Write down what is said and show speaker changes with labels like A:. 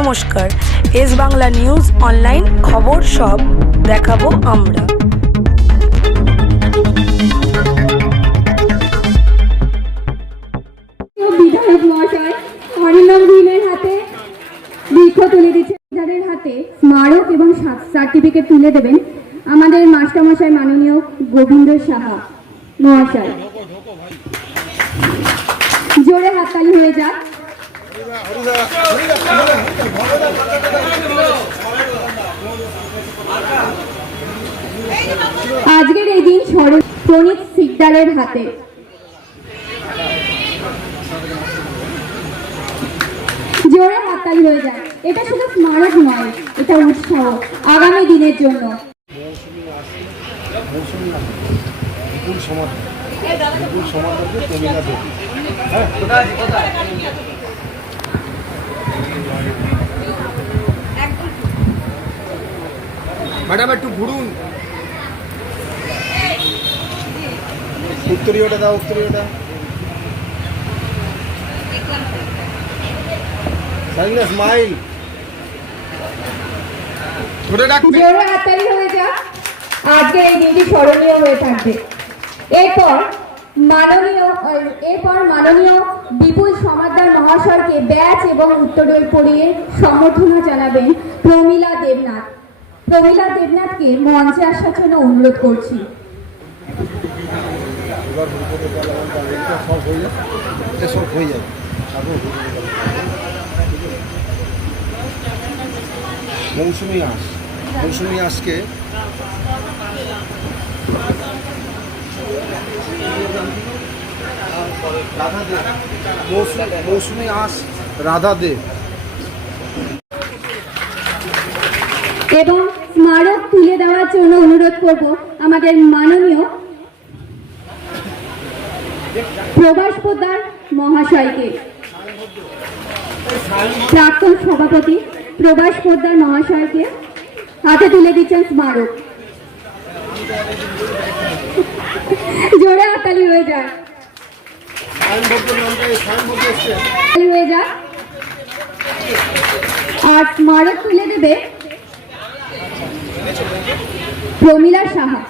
A: নমস্কার। S Bangla news online খবর সব দেখাবো আমরা।
B: স্মারক এবং সার্টিফিকেট তুলে দেবেন আমাদের মাস্টারমশাই মাননীয় গোবিন্দ সাহা মহাশয়। জোরে হাততালি হয়ে যাক। আজকের এই দিন স্মরণ প্রণীত সিকদারের হাতে জোরে হাততালি হয়ে যায় এটা শুধু স্মারক নয় এটা উৎসাহ আগামী দিনের জন্য
C: ম্যাডাম, একটু ঘুরুন। উত্তরীয়টা দাও উত্তরীয়টা
B: হয়ে যাক আজকে এই স্মরণীয় হয়ে এরপর মাননীয় এরপর মাননীয় বিপুল সমাদ্দার মহাশয়কে ব্যাচ এবং উত্তরীয় পড়িয়ে সম্বর্ধনা জানাবেন প্রমীলা দেবনাথ। প্রমীলা দেবনাথকে মঞ্চে আসার জন্য অনুরোধ করছি।
C: মৌসুমি মৌসুমি আঁশ, রাধা দেব
B: এবং স্মারক তুলে দেওয়ার জন্য অনুরোধ করব আমাদের মাননীয় প্রবাস পোদ্দার মহাশয়কে। প্রাক্তন সভাপতি প্রবাস পোদ্দার মহাশয়কে হাতে তুলে দিচ্ছেন স্মারক। জোরে হাতালি হয়ে যায়। হয়ে যায় আর স্মারক তুলে দেবে প্রমিলা সাহা।